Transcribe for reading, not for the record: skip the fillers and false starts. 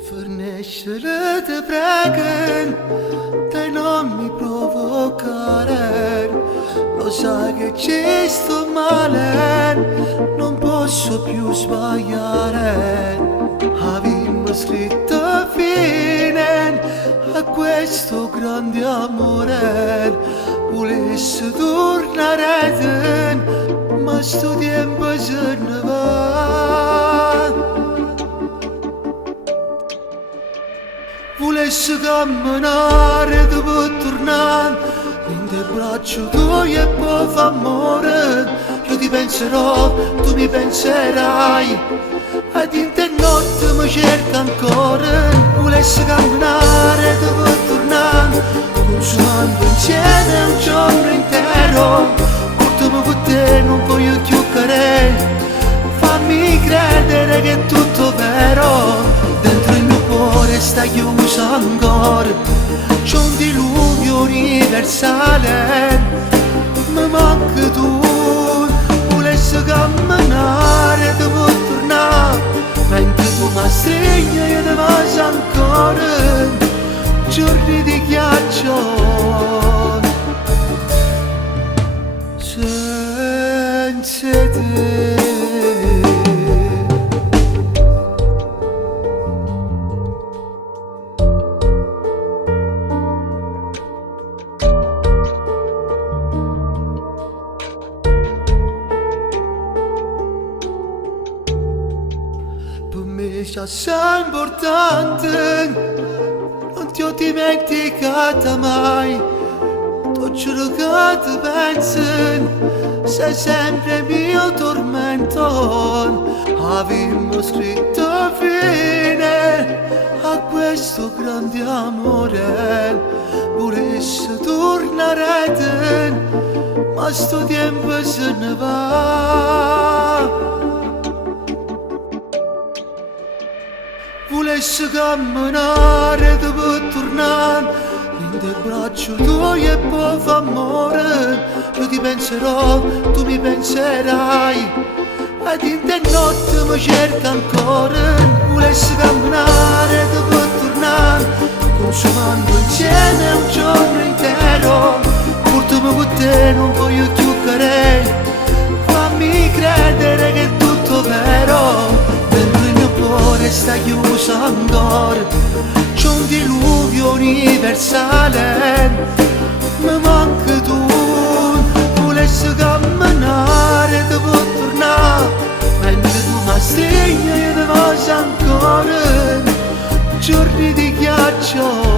Forniscere te preghen, dai non mi provocare. Lo sai che ci sto male, non posso più sbagliare. Avevamo scritto fine a questo grande amore. Volessi tornare, ma sto tempo se ne va. Volessi camminare dopo tornare in te braccio tuoi e poi fa amore. Io ti penserò, tu mi penserai, ed in te notte mi cerca ancora. Volessi camminare dopo tornare, consumando insieme un giorno intero. Portami con te, non voglio più cadere. Fammi credere che è tutto vero. Dentro il mio cuore sta chiuso ancora, c'è un diluvio universale. Mi manca tu, volessi camminare, devo tornare, mentre tu mi stringi io ti passo ancora giorni di ghiaccio senza te. Per me già sei importante, non ti ho dimenticata mai. T'ho giuro che ti penso, sei sempre mio tormento. Avevamo scritto fine a questo grande amore. Volessi tornare, ma sto tempo se ne va. Volessi camminare dopo tornare in te braccio tuoi e poi fa amore. Io ti penserò, tu mi penserai, ed in te notte mi cerca ancora. Volessi camminare dopo tornare, consumando insieme un giorno intero. Portami con te, non voglio più cadere. Fammi credere che è tutto vero. Dentro il mio cuore sta chiuso ancora, c'è un diluvio universale. Mi manca tu, volessi camminare, devo tornare, mentre tu mi stringi io ti passo ancora giorni di ghiaccio